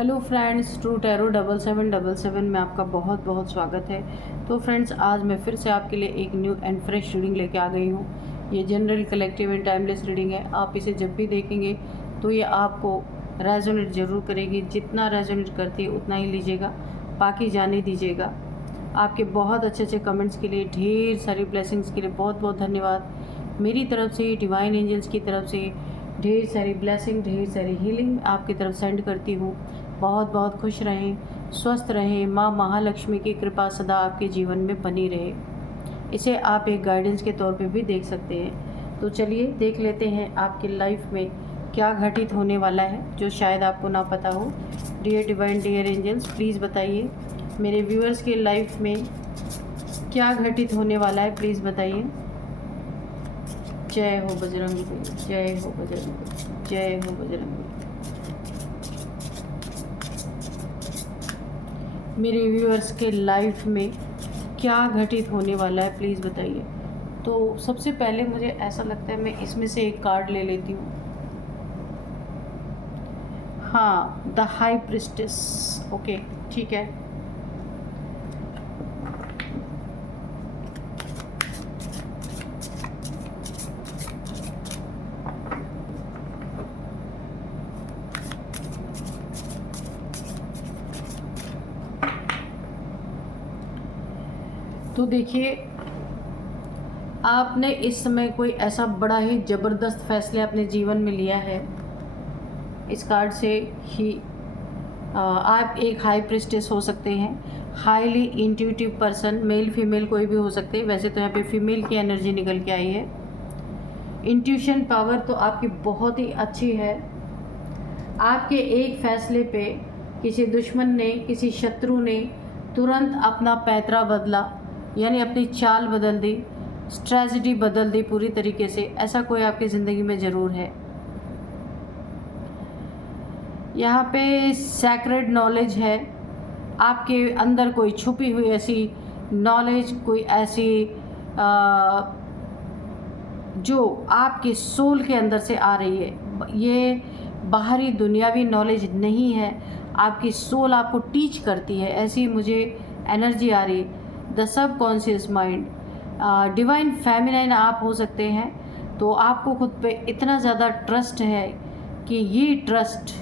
Hello friends, true tarot 7777 में आपका बहुत बहुत स्वागत है। तो फ्रेंड्स, आज मैं फिर से आपके लिए एक न्यू एंड फ्रेश रीडिंग लेके आ गई हूँ। ये general, collective and timeless reading है। आप इसे जब भी देखेंगे तो ये आपको रेजोनेट ज़रूर करेगी। जितना रेजोनेट करती है उतना ही लीजिएगा, बाकी जाने दीजिएगा। आपके बहुत अच्छे अच्छे कमेंट्स के लिए, ढेर सारी ब्लेसिंग्स के लिए बहुत बहुत धन्यवाद। मेरी तरफ से, डिवाइन एंजल्स की तरफ से ढेर सारी ब्लेसिंग, ढेर सारी हीलिंग आपकी तरफ सेंड करती हूँ। बहुत बहुत खुश रहें, स्वस्थ रहें। माँ महालक्ष्मी की कृपा सदा आपके जीवन में बनी रहे। इसे आप एक गाइडेंस के तौर पे भी देख सकते हैं। तो चलिए देख लेते हैं आपकी लाइफ में क्या घटित होने वाला है, जो शायद आपको ना पता हो। Dear divine, dear angels, please बताइए मेरे व्यूअर्स की लाइफ में क्या घटित होने वाला है, प्लीज़ बताइए। जय हो बजरंग बली, जय हो बजरंग बली, जय हो बजरंग बली। मेरे व्यूअर्स के लाइफ में क्या घटित होने वाला है, प्लीज़ बताइए। तो सबसे पहले मुझे ऐसा लगता है मैं इसमें से एक कार्ड ले लेती हूँ। हाँ, द हाई प्रिस्टेस। ओके, ठीक है। तो देखिए, आपने इस समय कोई ऐसा बड़ा ही ज़बरदस्त फैसले अपने जीवन में लिया है। इस कार्ड से ही आप एक हाई प्रिस्टेस हो सकते हैं। Highly intuitive person, male female कोई भी हो सकते हैं। वैसे तो यहाँ पे फीमेल की एनर्जी निकल के आई है। इंट्यूशन पावर तो आपकी बहुत ही अच्छी है। आपके एक फैसले पे किसी दुश्मन ने, किसी शत्रु ने तुरंत अपना पैंतरा बदला, यानी अपनी चाल बदल दी, स्ट्रेटजी बदल दी पूरी तरीके से। ऐसा कोई आपकी ज़िंदगी में ज़रूर है। यहाँ पे सैक्रेड नॉलेज है। आपके अंदर कोई छुपी हुई ऐसी नॉलेज, कोई ऐसी जो आपके सोल के अंदर से आ रही है। ये बाहरी दुनियावी नॉलेज नहीं है, आपकी सोल आपको टीच करती है, ऐसी मुझे एनर्जी आ रही। The subconscious mind, divine feminine आप हो सकते हैं। तो आपको खुद पे इतना ज़्यादा ट्रस्ट है कि ये ट्रस्ट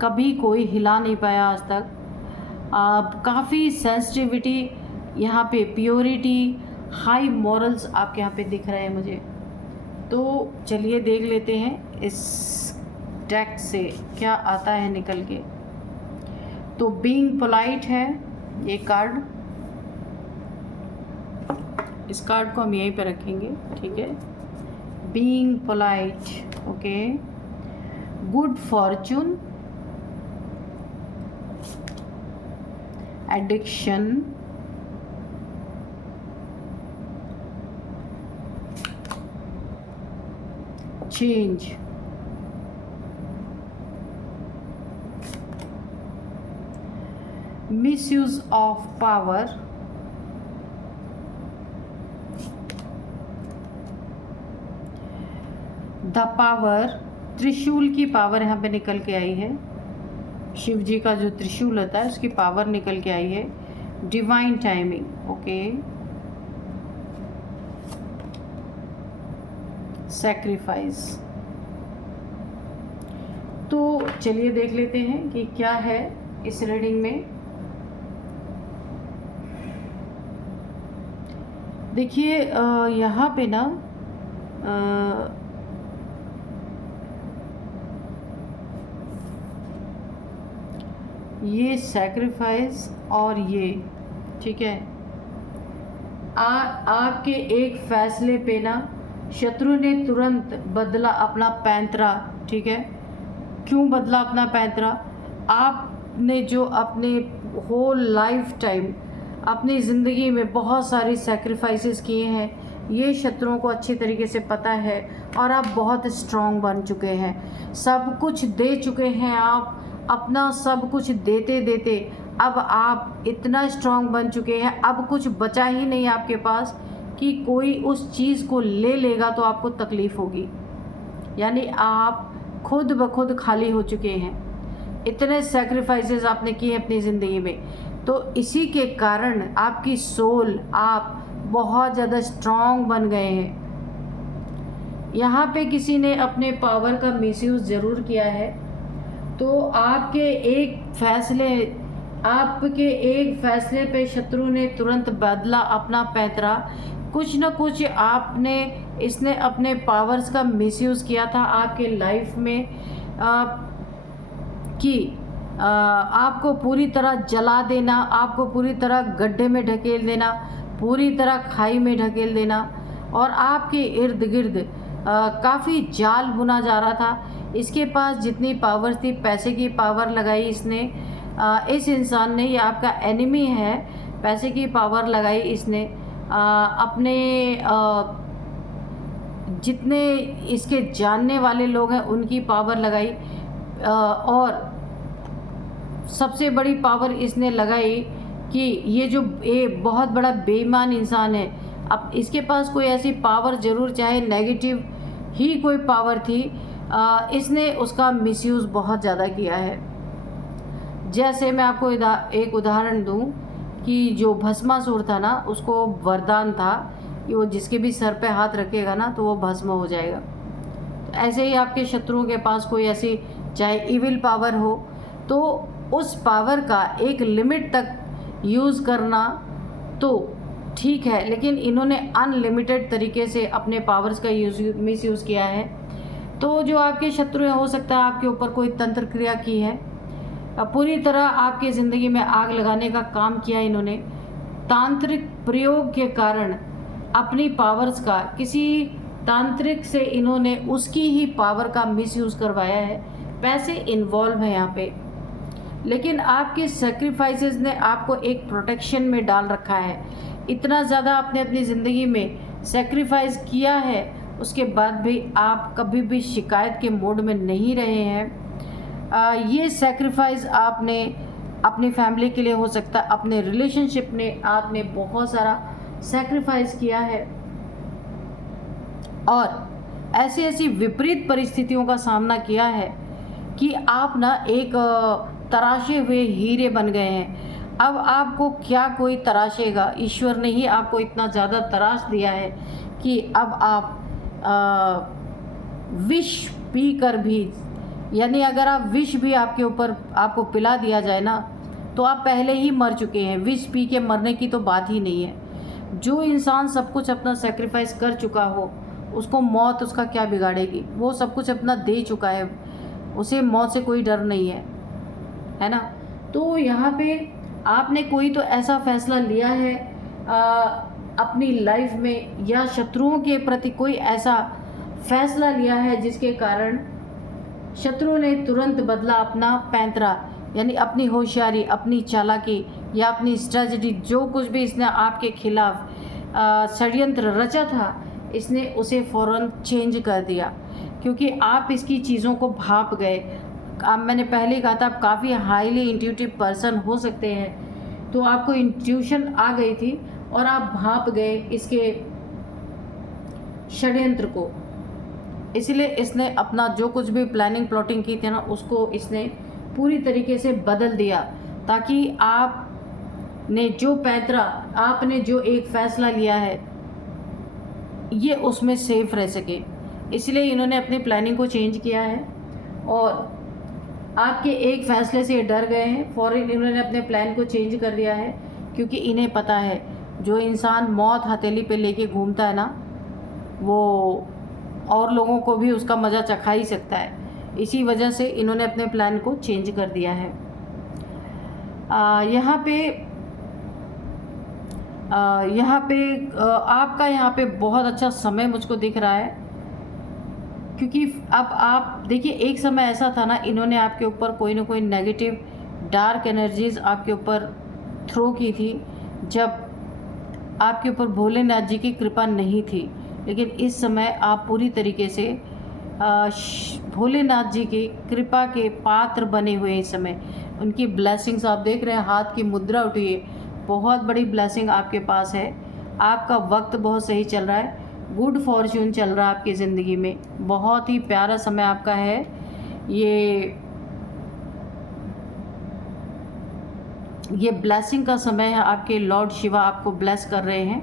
कभी कोई हिला नहीं पाया आज तक। काफ़ी सेंसिटिविटी यहाँ पे, प्योरिटी, हाई मॉरल्स आपके यहाँ पे दिख रहे हैं मुझे। तो चलिए देख लेते हैं इस डेक से क्या आता है निकल के। तो बीइंग पोलाइट है ये कार्ड। इस कार्ड को हम यहीं पे रखेंगे, ठीक है। Being polite, okay. Good Fortune, addiction, change, misuse of power, the power, त्रिशूल की पावर यहाँ पे निकल के आई है। शिव जी का जो त्रिशूल होता है उसकी पावर निकल के आई है। Divine timing, okay. सैक्रिफाइस। तो चलिए देख लेते हैं कि क्या है इस रीडिंग में। देखिए, यहाँ पे ना ये सैक्रिफाइस और ये, ठीक है। आपके एक फैसले पे ना शत्रु ने तुरंत बदला अपना पैंतरा, ठीक है। क्यों बदला अपना पैंतरा? आपने जो अपने होल लाइफ टाइम, अपनी ज़िंदगी में बहुत सारी सैक्रिफाइसेस किए हैं, ये शत्रुओं को अच्छी तरीके से पता है। और आप बहुत स्ट्रॉन्ग बन चुके हैं, सब कुछ दे चुके हैं। आप अपना सब कुछ देते देते अब आप इतना स्ट्रॉन्ग बन चुके हैं, अब कुछ बचा ही नहीं आपके पास कि कोई उस चीज़ को ले लेगा तो आपको तकलीफ़ होगी। यानी आप खुद ब खुद खाली हो चुके हैं। इतने सैक्रिफाइसेस आपने किए अपनी ज़िंदगी में, तो इसी के कारण आपकी सोल, आप बहुत ज़्यादा स्ट्रॉन्ग बन गए हैं। यहाँ पे किसी ने अपने पावर का मिसयूज़ ज़रूर किया है, तो आपके एक फैसले पे शत्रु ने तुरंत बदला अपना पैंतरा। कुछ न कुछ इसने अपने पावर्स का मिसयूज़ किया था आपके लाइफ में, कि आपको पूरी तरह जला देना, आपको पूरी तरह गड्ढे में ढकेल देना, पूरी तरह खाई में ढकेल देना, और आपके इर्द गिर्द काफ़ी जाल बुना जा रहा था। इसके पास जितनी पावर थी, पैसे की पावर लगाई इसने, इस इंसान ने, ये आपका एनिमी है, पैसे की पावर लगाई इसने, अपने जितने इसके जानने वाले लोग हैं उनकी पावर लगाई, और सबसे बड़ी पावर इसने लगाई कि ये बहुत बड़ा बेईमान इंसान है। अब इसके पास कोई ऐसी पावर ज़रूर, चाहे नेगेटिव ही कोई पावर थी, इसने उसका मिसयूज़ बहुत ज़्यादा किया है। जैसे मैं आपको एक उदाहरण दूं कि जो भस्मासुर था ना, उसको वरदान था कि वो जिसके भी सर पे हाथ रखेगा ना तो वो भस्म हो जाएगा। तो ऐसे ही आपके शत्रुओं के पास कोई ऐसी चाहे इविल पावर हो, तो उस पावर का एक लिमिट तक यूज़ करना तो ठीक है, लेकिन इन्होंने अनलिमिटेड तरीके से अपने पावर्स का मिसयूज़ किया है। तो जो आपके शत्रु हैं, हो सकता है आपके ऊपर कोई तंत्र क्रिया की है, पूरी तरह आपकी ज़िंदगी में आग लगाने का काम किया इन्होंने। तांत्रिक प्रयोग के कारण अपनी पावर्स का, किसी तांत्रिक से इन्होंने उसकी ही पावर का मिसयूज़ करवाया है। पैसे इन्वॉल्व है यहाँ पे, लेकिन आपके सेक्रीफाइसेस ने आपको एक प्रोटेक्शन में डाल रखा है। इतना ज़्यादा आपने अपनी ज़िंदगी में सेक्रीफाइस किया है, उसके बाद भी आप कभी भी शिकायत के मोड में नहीं रहे हैं। ये सेक्रीफाइस आपने अपनी फैमिली के लिए हो सकता है, अपने रिलेशनशिप में आपने बहुत सारा सेक्रीफाइस किया है, और ऐसी ऐसी विपरीत परिस्थितियों का सामना किया है कि आप ना एक तराशे हुए हीरे बन गए हैं। अब आपको क्या कोई तराशेगा, ईश्वर ने ही आपको इतना ज़्यादा तराश दिया है कि अब आप विष पी कर भी, यानी अगर आप विष भी आपको पिला दिया जाए ना, तो आप पहले ही मर चुके हैं। विष पी के मरने की तो बात ही नहीं है। जो इंसान सब कुछ अपना सेक्रीफाइस कर चुका हो, उसको मौत उसका क्या बिगाड़ेगी। वो सब कुछ अपना दे चुका है, उसे मौत से कोई डर नहीं है ना। तो यहाँ पे आपने कोई तो ऐसा फैसला लिया है अपनी लाइफ में, या शत्रुओं के प्रति कोई ऐसा फैसला लिया है जिसके कारण शत्रु ने तुरंत बदला अपना पैंतरा, यानी अपनी होशियारी, अपनी चालाकी या अपनी स्ट्रेटजी, जो कुछ भी इसने आपके खिलाफ षड्यंत्र रचा था, इसने उसे फ़ौरन चेंज कर दिया, क्योंकि आप इसकी चीज़ों को भाप गए। अब मैंने पहले ही कहा था, आप काफ़ी हाईली इंट्यूटिव पर्सन हो सकते हैं, तो आपको इंट्यूशन आ गई थी और आप भाप गए इसके षड्यंत्र को। इसलिए इसने अपना जो कुछ भी प्लानिंग प्लॉटिंग की थी ना, उसको इसने पूरी तरीके से बदल दिया, ताकि आपने जो एक फ़ैसला लिया है, ये उसमें सेफ रह सके। इसलिए इन्होंने अपनी प्लानिंग को चेंज किया है, और आपके एक फ़ैसले से डर गए हैं, फ़ौरन इन्होंने अपने प्लान को चेंज कर दिया है, क्योंकि इन्हें पता है जो इंसान मौत हथेली पे लेके घूमता है ना, वो और लोगों को भी उसका मज़ा चखा ही सकता है। इसी वजह से इन्होंने अपने प्लान को चेंज कर दिया है। यहाँ पे आपका यहाँ पे बहुत अच्छा समय मुझको दिख रहा है, क्योंकि अब आप देखिए, एक समय ऐसा था ना, इन्होंने आपके ऊपर कोई ना कोई नेगेटिव डार्क एनर्जीज़ आपके ऊपर थ्रो की थी, जब आपके ऊपर भोलेनाथ जी की कृपा नहीं थी। लेकिन इस समय आप पूरी तरीके से भोलेनाथ जी की कृपा के पात्र बने हुए हैं। इस समय उनकी ब्लेसिंग्स आप देख रहे हैं, हाथ की मुद्रा उठी है, बहुत बड़ी ब्लेसिंग आपके पास है। आपका वक्त बहुत सही चल रहा है, गुड फॉर्च्यून चल रहा है आपकी ज़िंदगी में, बहुत ही प्यारा समय आपका है। ये ये ब्लेसिंग का समय है, आपके लॉर्ड शिवा आपको ब्लेस कर रहे हैं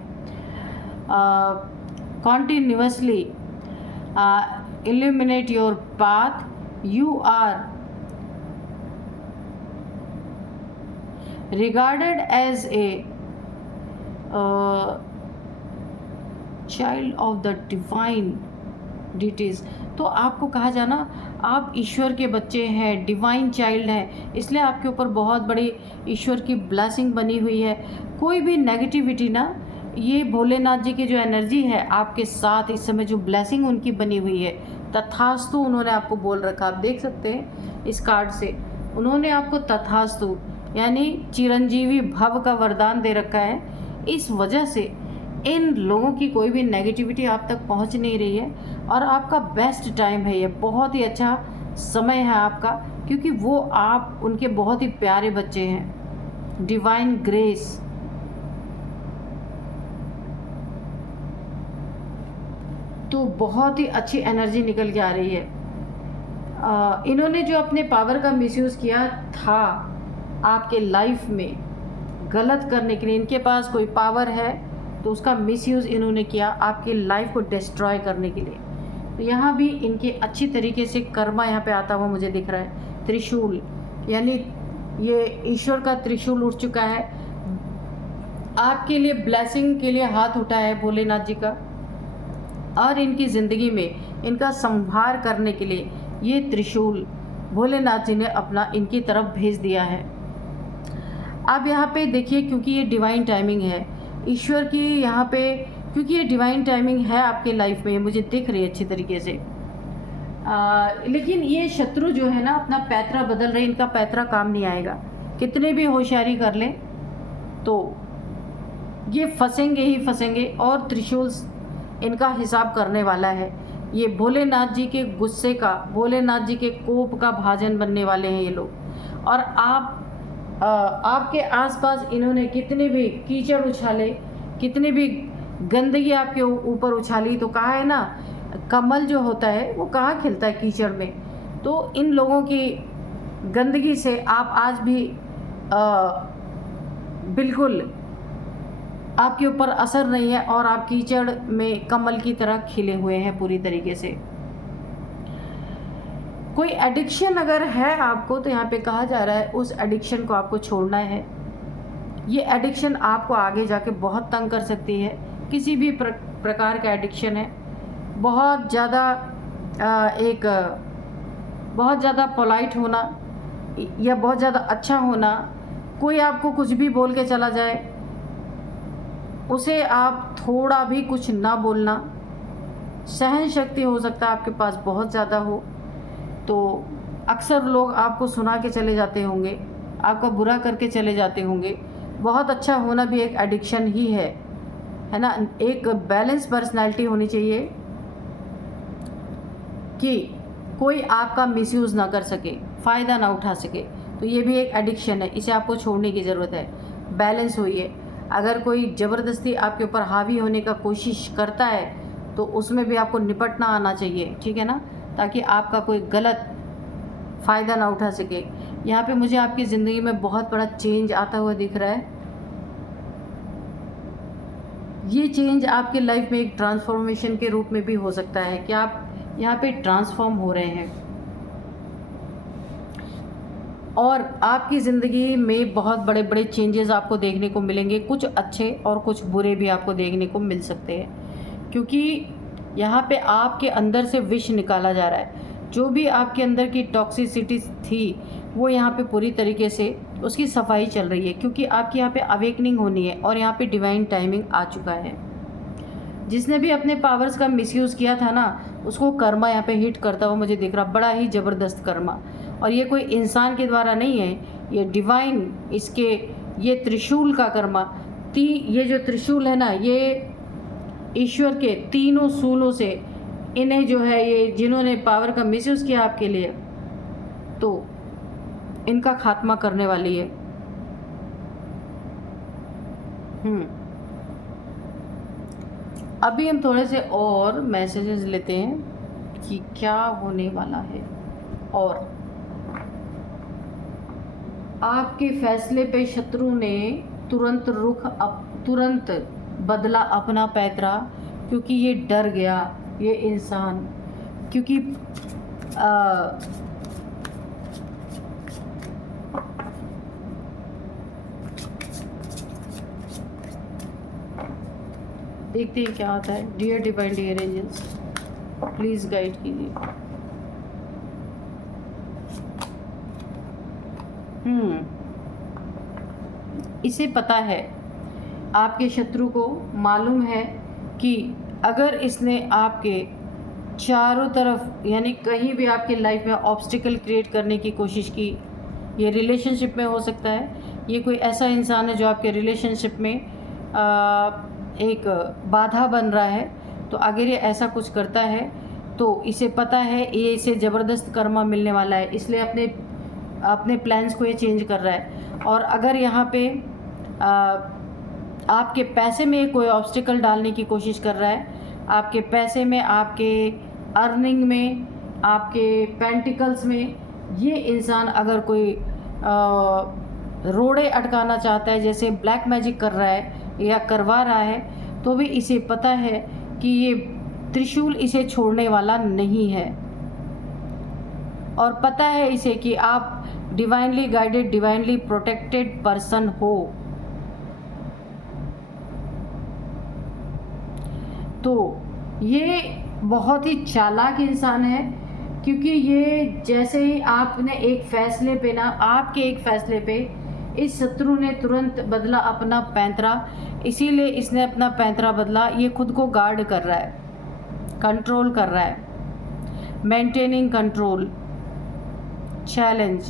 continuously. illuminate your path. You are regarded as a child of the divine deities. तो आपको कहा जाना आप ईश्वर के बच्चे हैं, डिवाइन चाइल्ड हैं, इसलिए आपके ऊपर बहुत बड़ी ईश्वर की ब्लेसिंग बनी हुई है। कोई भी नेगेटिविटी ना, ये भोलेनाथ जी की जो एनर्जी है आपके साथ इस समय, जो ब्लेसिंग उनकी बनी हुई है, तथास्तु उन्होंने आपको बोल रखा। आप देख सकते हैं इस कार्ड से, उन्होंने आपको तथास्तु यानी चिरंजीवी भव का वरदान दे रखा है। इस वजह से इन लोगों की कोई भी नेगेटिविटी आप तक पहुंच नहीं रही है, और आपका बेस्ट टाइम है ये, बहुत ही अच्छा समय है आपका, क्योंकि वो आप उनके बहुत ही प्यारे बच्चे हैं। डिवाइन ग्रेस, तो बहुत ही अच्छी एनर्जी निकल के आ रही है। इन्होंने जो अपने पावर का मिसयूज़ किया था आपके लाइफ में गलत करने के लिए, इनके पास कोई पावर है तो उसका मिसयूज़ इन्होंने किया आपकी लाइफ को डिस्ट्रॉय करने के लिए। तो यहाँ भी इनके अच्छी तरीके से कर्मा यहाँ पे आता हुआ मुझे दिख रहा है। त्रिशूल यानी ये ईश्वर का त्रिशूल उठ चुका है, आपके लिए ब्लेसिंग के लिए हाथ उठा है भोलेनाथ जी का, और इनकी ज़िंदगी में इनका संहार करने के लिए ये त्रिशूल भोलेनाथ जी ने अपना इनकी तरफ भेज दिया है। अब यहाँ पे देखिए, क्योंकि ये डिवाइन टाइमिंग है ईश्वर की यहाँ पे, क्योंकि ये डिवाइन टाइमिंग है आपके लाइफ में, मुझे दिख रही है अच्छी तरीके से। लेकिन ये शत्रु जो है ना अपना पैतरा बदल रहे, इनका पैतरा काम नहीं आएगा, कितने भी होशियारी कर लें तो ये फंसेंगे ही फंसेंगे, और त्रिशूल इनका हिसाब करने वाला है। ये भोलेनाथ जी के गुस्से का, भोलेनाथ जी के कोप का भाजन बनने वाले हैं ये लोग। और आपके आसपास इन्होंने कितने भी कीचड़ उछाले, कितने भी गंदगी आपके ऊपर उछाली, तो कहा है ना कमल जो होता है वो कहाँ खिलता है, कीचड़ में। तो इन लोगों की गंदगी से आप आज भी बिल्कुल आपके ऊपर असर नहीं है, और आप कीचड़ में कमल की तरह खिले हुए हैं पूरी तरीके से। कोई एडिक्शन अगर है आपको, तो यहाँ पे कहा जा रहा है उस एडिक्शन को आपको छोड़ना है। ये एडिक्शन आपको आगे जाके बहुत तंग कर सकती है, किसी भी प्रकार का एडिक्शन है। बहुत ज़्यादा पोलाइट होना या बहुत ज़्यादा अच्छा होना, कोई आपको कुछ भी बोल के चला जाए उसे आप थोड़ा भी कुछ ना बोलना। सहन शक्ति हो सकता है आपके पास बहुत ज़्यादा हो, तो अक्सर लोग आपको सुना के चले जाते होंगे, आपका बुरा करके चले जाते होंगे। बहुत अच्छा होना भी एक एडिक्शन ही है ना। एक बैलेंस पर्सनालिटी होनी चाहिए कि कोई आपका मिसयूज़ ना कर सके, फ़ायदा ना उठा सके, तो ये भी एक एडिक्शन है, इसे आपको छोड़ने की ज़रूरत है। बैलेंस होइए। अगर कोई ज़बरदस्ती आपके ऊपर हावी होने का कोशिश करता है तो उसमें भी आपको निपटना आना चाहिए, ठीक है ना, ताकि आपका कोई गलत फ़ायदा ना उठा सके। यहाँ पे मुझे आपकी ज़िंदगी में बहुत बड़ा चेंज आता हुआ दिख रहा है। ये चेंज आपके लाइफ में एक ट्रांसफॉर्मेशन के रूप में भी हो सकता है कि आप यहाँ पे ट्रांसफॉर्म हो रहे हैं, और आपकी ज़िंदगी में बहुत बड़े बड़े चेंजेस आपको देखने को मिलेंगे। कुछ अच्छे और कुछ बुरे भी आपको देखने को मिल सकते हैं, क्योंकि यहाँ पे आपके अंदर से विष निकाला जा रहा है। जो भी आपके अंदर की टॉक्सिसिटी थी वो यहाँ पे पूरी तरीके से उसकी सफाई चल रही है, क्योंकि आपकी यहाँ पे अवेकनिंग होनी है, और यहाँ पे डिवाइन टाइमिंग आ चुका है। जिसने भी अपने पावर्स का मिसयूज़ किया था ना, उसको कर्मा यहाँ पे हिट करता हुआ मुझे दिख रहा, बड़ा ही ज़बरदस्त कर्मा। और ये कोई इंसान के द्वारा नहीं है, ये डिवाइन, इसके ये त्रिशूल का कर्मा। ये जो त्रिशूल है ना, ये ईश्वर के तीनों सूलों से इन्हें जो है, ये जिन्होंने पावर का मिसयूज़ किया आपके लिए, तो इनका खात्मा करने वाली है। अभी हम थोड़े से और मैसेजेस लेते हैं कि क्या होने वाला है। और आपके फैसले पे शत्रु ने तुरंत बदला अपना पैतरा, क्योंकि ये डर गया ये इंसान, क्योंकि देखते हैं क्या आता है। Dear divine, dear angels, please guide कीजिए। इसे पता है, आपके शत्रु को मालूम है कि अगर इसने आपके चारों तरफ यानी कहीं भी आपके लाइफ में ऑब्स्टिकल क्रिएट करने की कोशिश की, ये रिलेशनशिप में हो सकता है, ये कोई ऐसा इंसान है जो आपके रिलेशनशिप में एक बाधा बन रहा है, तो अगर ये ऐसा कुछ करता है तो इसे पता है ये इसे ज़बरदस्त कर्मा मिलने वाला है, इसलिए अपने प्लान्स को ये चेंज कर रहा है। और अगर यहाँ पे आपके पैसे में कोई ऑब्स्टिकल डालने की कोशिश कर रहा है, आपके पैसे में, आपके अर्निंग में, आपके पेंटिकल्स में, ये इंसान अगर कोई रोड़े अटकाना चाहता है, जैसे ब्लैक मैजिक कर रहा है या करवा रहा है, तो भी इसे पता है कि ये त्रिशूल इसे छोड़ने वाला नहीं है। और पता है इसे कि आप divinely guided, divinely protected person हो। तो ये बहुत ही चालाक इंसान है, क्योंकि ये जैसे ही आपने एक फैसले पे ना, आपके एक फैसले पे इस शत्रु ने तुरंत बदला अपना पैंतरा, इसीलिए इसने अपना पैंतरा बदला। ये खुद को गार्ड कर रहा है, कंट्रोल कर रहा है, मेंटेनिंग कंट्रोल, चैलेंज,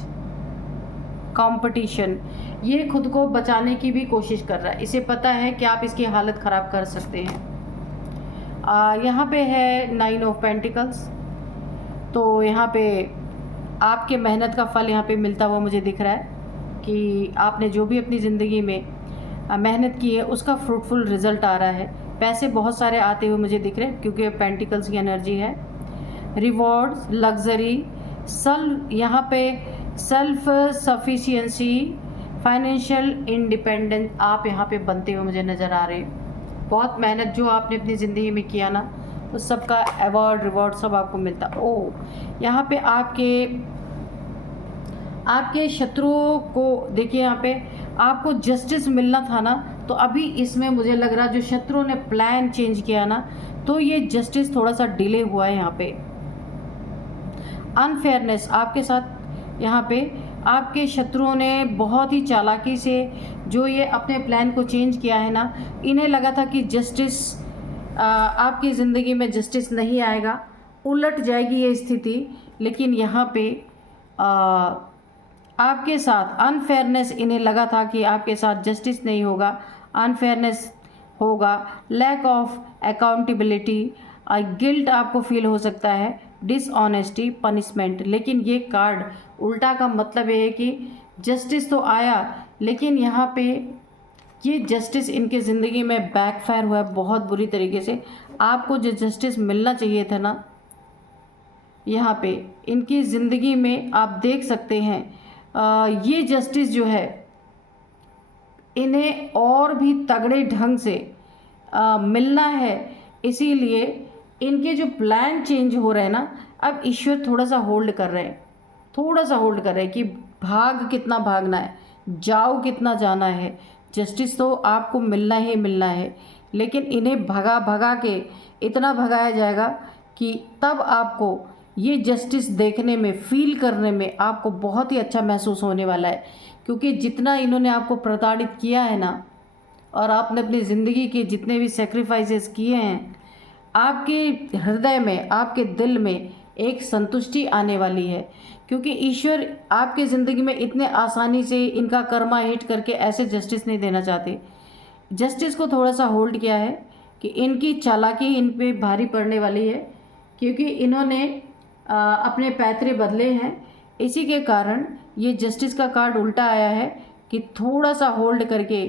कंपटीशन, ये खुद को बचाने की भी कोशिश कर रहा है। इसे पता है कि आप इसकी हालत ख़राब कर सकते हैं। यहाँ पे है 9 ऑफ पेंटिकल्स, तो यहाँ पे आपके मेहनत का फल यहाँ पे मिलता हुआ मुझे दिख रहा है कि आपने जो भी अपनी ज़िंदगी में मेहनत की है उसका फ्रूटफुल रिज़ल्ट आ रहा है। पैसे बहुत सारे आते हुए मुझे दिख रहे हैं, क्योंकि पेंटिकल्स की एनर्जी है। रिवॉर्ड्स, लग्जरी, यहाँ पे सेल्फ सफिशिएंसी, फाइनेंशियल इंडिपेंडेंस आप यहाँ पे बनते हुए मुझे नज़र आ रहे हैं। बहुत मेहनत जो आपने अपनी ज़िंदगी में किया ना, तो सबका अवार्ड, रिवॉर्ड सब आपको मिलता। यहाँ पे आपके शत्रुओं को देखिए, यहाँ पे आपको जस्टिस मिलना था ना, तो अभी इसमें मुझे लग रहा जो शत्रुओं ने प्लान चेंज किया ना, तो ये जस्टिस थोड़ा सा डिले हुआ है। यहाँ पे अनफेयरनेस आपके साथ, यहाँ पे आपके शत्रुओं ने बहुत ही चालाकी से जो ये अपने प्लान को चेंज किया है ना, इन्हें लगा था कि जस्टिस आपकी ज़िंदगी में जस्टिस नहीं आएगा, उलट जाएगी ये स्थिति। लेकिन यहाँ पे आपके साथ अनफेयरनेस, इन्हें लगा था कि आपके साथ जस्टिस नहीं होगा, अनफेयरनेस होगा, लैक ऑफ अकाउंटेबिलिटी, गिल्ट आपको फील हो सकता है, डिसऑनेस्टी, पनिशमेंट। लेकिन ये कार्ड उल्टा का मतलब ये है कि जस्टिस तो आया, लेकिन यहाँ पे ये जस्टिस इनके ज़िंदगी में बैकफायर हुआ है बहुत बुरी तरीके से। आपको जो जस्टिस मिलना चाहिए था ना, यहाँ पे इनकी ज़िंदगी में आप देख सकते हैं, ये जस्टिस जो है इन्हें और भी तगड़े ढंग से मिलना है। इसीलिए इनके जो प्लान चेंज हो रहे हैं ना, अब ईश्वर थोड़ा सा होल्ड कर रहे हैं, कि भाग कितना भागना है, जाओ कितना जाना है, जस्टिस तो आपको मिलना ही मिलना है। लेकिन इन्हें भगा भगा के इतना भगाया जाएगा कि तब आपको ये जस्टिस देखने में, फील करने में आपको बहुत ही अच्छा महसूस होने वाला है। क्योंकि जितना इन्होंने आपको प्रताड़ित किया है ना, और आपने अपनी ज़िंदगी के जितने भी सेक्रीफाइसेस किए हैं, आपके हृदय में, आपके दिल में एक संतुष्टि आने वाली है। क्योंकि ईश्वर आपके ज़िंदगी में इतने आसानी से इनका कर्मा हिट करके ऐसे जस्टिस नहीं देना चाहते। जस्टिस को थोड़ा सा होल्ड किया है कि इनकी चालाकी इन पे भारी पड़ने वाली है, क्योंकि इन्होंने अपने पैतरे बदले हैं। इसी के कारण ये जस्टिस का कार्ड उल्टा आया है कि थोड़ा सा होल्ड करके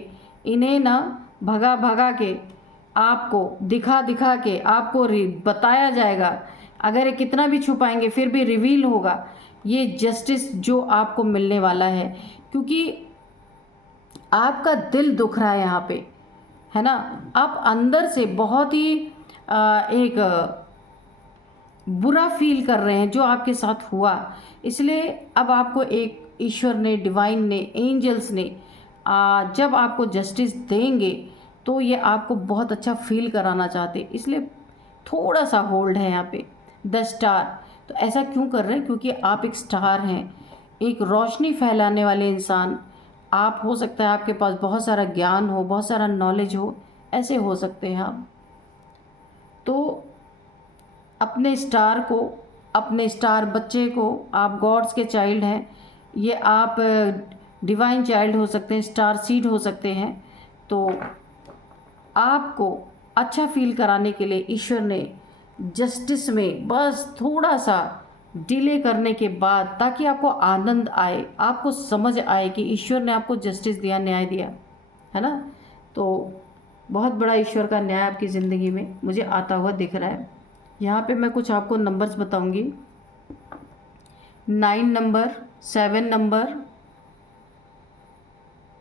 इन्हें ना भगा भगा के, आपको दिखा दिखा के आपको बताया जाएगा। अगर ये कितना भी छुपाएंगे फिर भी रिवील होगा ये जस्टिस जो आपको मिलने वाला है। क्योंकि आपका दिल दुख रहा है यहाँ पे, है ना। आप अंदर से बहुत ही एक बुरा फील कर रहे हैं जो आपके साथ हुआ। इसलिए अब आपको एक ईश्वर ने, डिवाइन ने, एंजल्स ने जब आपको जस्टिस देंगे तो ये आपको बहुत अच्छा फील कराना चाहते, इसलिए थोड़ा सा होल्ड है यहाँ पे। द स्टार, तो ऐसा क्यों कर रहे हैं? क्योंकि आप एक स्टार हैं, एक रोशनी फैलाने वाले इंसान। आप, हो सकता है आपके पास बहुत सारा ज्ञान हो, बहुत सारा नॉलेज हो, ऐसे हो सकते हैं आप। तो अपने स्टार को, अपने स्टार बच्चे को, आप गॉड्स के चाइल्ड हैं, ये आप डिवाइन चाइल्ड हो सकते हैं, स्टार सीड हो सकते हैं। तो आपको अच्छा फील कराने के लिए ईश्वर ने जस्टिस में बस थोड़ा सा डिले करने के बाद, ताकि आपको आनंद आए, आपको समझ आए कि ईश्वर ने आपको जस्टिस दिया, न्याय दिया, है ना। तो बहुत बड़ा ईश्वर का न्याय आपकी ज़िंदगी में मुझे आता हुआ दिख रहा है। यहाँ पे मैं कुछ आपको नंबर्स बताऊंगी। 9 number, 7 number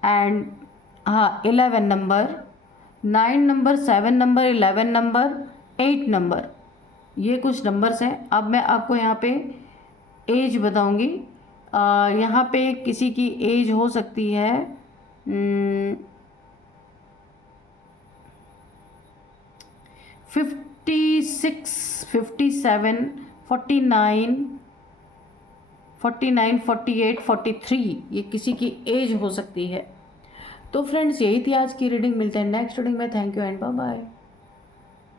and 11 number. 9 number, 7 number, 11 number, 8 number, ये कुछ नंबर्स हैं। अब मैं आपको यहाँ पे एज बताऊंगी। यहाँ पे किसी की एज हो सकती है 56, 57, 49, 49, 48, 43, ये किसी की एज हो सकती है। तो फ्रेंड्स, यही थी आज की रीडिंग। मिलते हैं नेक्स्ट रीडिंग में। Thank you and bye bye.